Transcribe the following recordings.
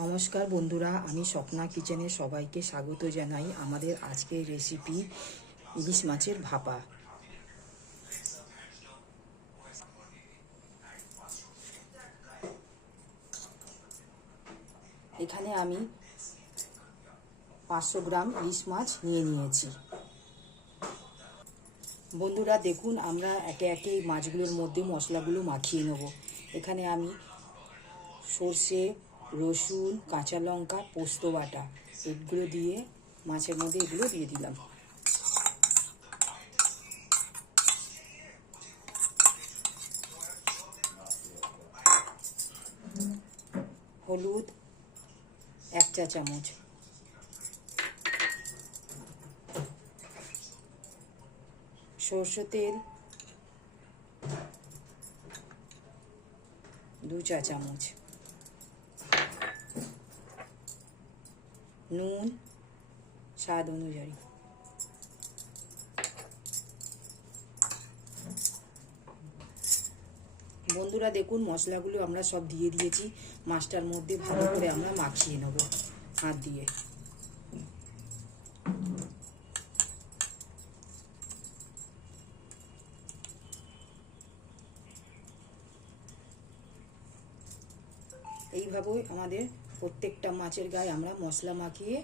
নমস্কার বন্ধুরা, আমি স্বপ্না কিচেনে সবাইকে স্বাগত জানাই। আমাদের আজকের রেসিপি ইলিশ মাছের ভাপা। এখানে আমি 500 গ্রাম ইলিশ মাছ নিয়েছি। বন্ধুরা দেখুন, আমরা একে একে এই মাছগুলোর মধ্যে মশলাগুলো মাখিয়ে নেব। এখানে আমি সর্ষে, রসুন, কাঁচা লঙ্কা, পোস্ত বাটা এগুলো দিয়ে মাছের মধ্যে এগুলো দিয়ে দিলাম। হলুদ 1 চা চামচ, সরষে তেল 2 চা চামচ, নুন স্বাদ অনুযায়ী। বন্ধুরা দেখুন, মশলাগুলো আমরা সব দিয়ে দিয়েছি। মাছটার মধ্যে ভালো করে আমরা মাখিয়ে নেব হাত দিয়ে। এইভাবে আমাদের প্রত্যেকটা মাছের গায়ে আমরা মশলা মাখিয়ে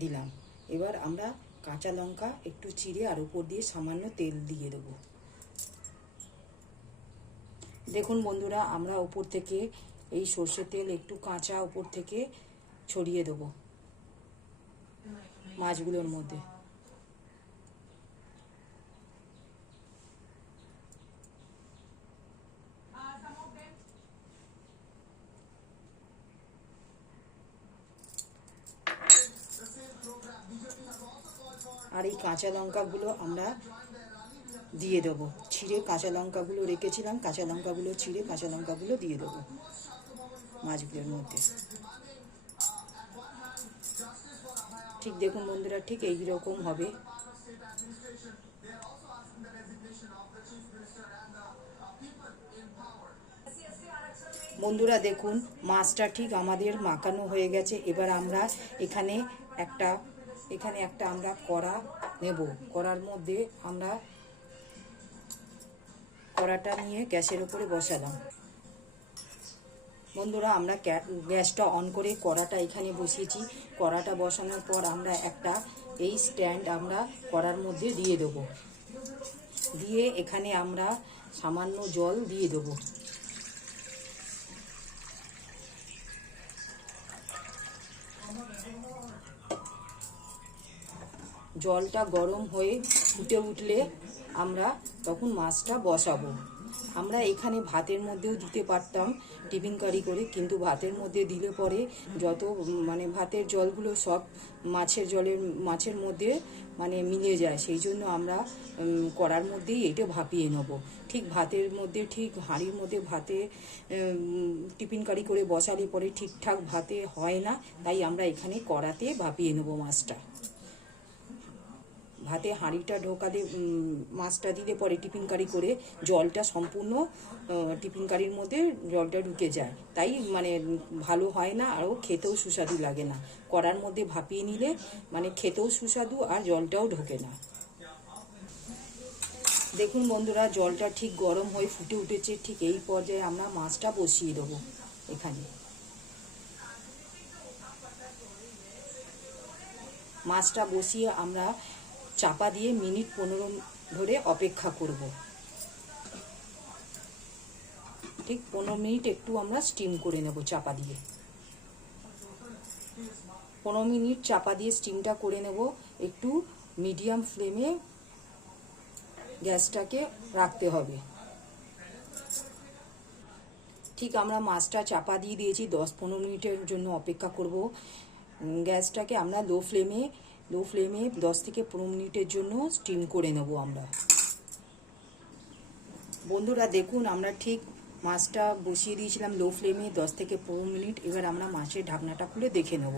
দিলাম। এবার আমরা কাঁচা লঙ্কা একটু চিড়ে আর উপর দিয়ে সামান্য তেল দিয়ে দেবো। দেখুন বন্ধুরা, আমরা উপর থেকে এই সর্ষের তেল একটু কাঁচা উপর থেকে ছড়িয়ে দেবো মাছগুলোর মধ্যে। আর এই কাঁচা লঙ্কাগুলো আমরা দিয়ে দেবো ছিঁড়ে। কাঁচা লঙ্কাগুলো রেখেছিলাম, কাঁচা লঙ্কাগুলো ছিঁড়ে কাঁচা লঙ্কাগুলো দিয়ে দেবো মাছগুলোর মধ্যে। ঠিক দেখুন বন্ধুরা, ঠিক এই রকম হবে। বন্ধুরা দেখুন, মাছটা ঠিক আমাদের মাখানো হয়ে গেছে। এবার আমরা এখানে একটা আমরা কড়া নেব। কড়ার মধ্যে আমরা কড়াটা নিয়ে গ্যাসের উপরে বসালাম। বন্ধুরা, আমরা গ্যাসটা অন করে কড়াটা এখানে বসিয়েছি। কড়াটা বসানোর পর আমরা একটা এই স্ট্যান্ড আমরা কড়ার মধ্যে দিয়ে দেব। দিয়ে এখানে আমরা সামান্য জল দিয়ে দেব। জলটা গরম হয়ে ফুটে উঠলে আমরা তখন মাছটা বসাবো। আমরা এখানে ভাতের মধ্যেও দিতে পারতাম টিফিন কারি করে, কিন্তু ভাতের মধ্যে দিলে পরে যত ভাতের জলগুলো সব মাছের মধ্যে মিলে যায়। সেই জন্য আমরা কড়ার মধ্যেই এটা ভাপিয়ে নেব। ঠিক ভাতের মধ্যে, ঠিক হাঁড়ির মধ্যে ভাতে টিফিন কারি করে বসালে পরে ঠিকঠাক ভাতে হয় না, তাই আমরা এখানে কড়াতে ভাপিয়ে নেব মাছটা। ভাতে হাঁড়িটা ঢোকালে মাছটা দিলে পরে টিফিন কারি করে জলটা সম্পূর্ণ টিফিন কারির মধ্যে জলটা ঢুকে যায়, তাই ভালো হয় না, আরও খেতেও সুস্বাদু লাগে না। কড়ার মধ্যে ভাপিয়ে নিলে খেতেও সুস্বাদু আর জলটাও ঢোকে না। দেখুন বন্ধুরা, জলটা ঠিক গরম হয়ে ফুটে উঠেছে। ঠিক এই পর্যায়ে আমরা মাছটা বসিয়ে দেবো এখানে। মাছটা বসিয়ে আমরা চাপা দিয়ে মিনিট 15 ধরে অপেক্ষা করব। ঠিক 15 মিনিট একটু আমরা স্টিম করে নেব চাপা দিয়ে। 15 মিনিট চাপা দিয়ে স্টিমটা করে নেব। একটু মিডিয়াম ফ্লেমে গ্যাসটাকে রাখতে হবে। ঠিক আমরা মাছটা চাপা দিয়ে দিয়েছি, 10-15 মিনিটের জন্য অপেক্ষা করব। গ্যাসটাকে আমরা লো ফ্লেমে 10 থেকে 15 মিনিটের জন্য স্টিম করে নেব আমরা। বন্ধুরা দেখুন, আমরা ঠিক মাছটা বসিয়ে দিয়েছিলাম লো ফ্লেমে 10 থেকে 15 মিনিট। এবার আমরা মাছের ঢাকনাটা খুলে দেখে নেব।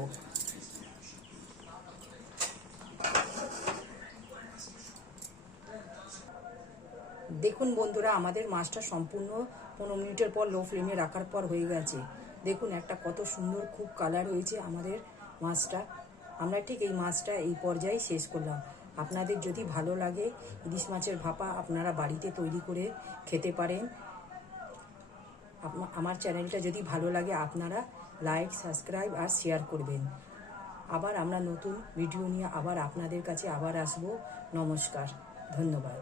দেখুন বন্ধুরা, আমাদের মাছটা সম্পূর্ণ 15 মিনিটের পর লো ফ্লেমে রাখার পর হয়ে গেছে। দেখুন একটা কত সুন্দর খুব কালার হয়েছে আমাদের মাছটা। আমরা ঠিক এই মাছটা এই পর্যায়ে শেষ করলাম। আপনাদের যদি ভালো লাগে ইলিশ মাছের ভাপা আপনারা বাড়িতে তৈরি করে খেতে পারেন। আমার চ্যানেলটা যদি ভালো লাগে আপনারা লাইক, সাবস্ক্রাইব আর শেয়ার করবেন। আবার আমরা নতুন ভিডিও নিয়ে আবার আপনাদের কাছে আবার আসবো। নমস্কার, ধন্যবাদ।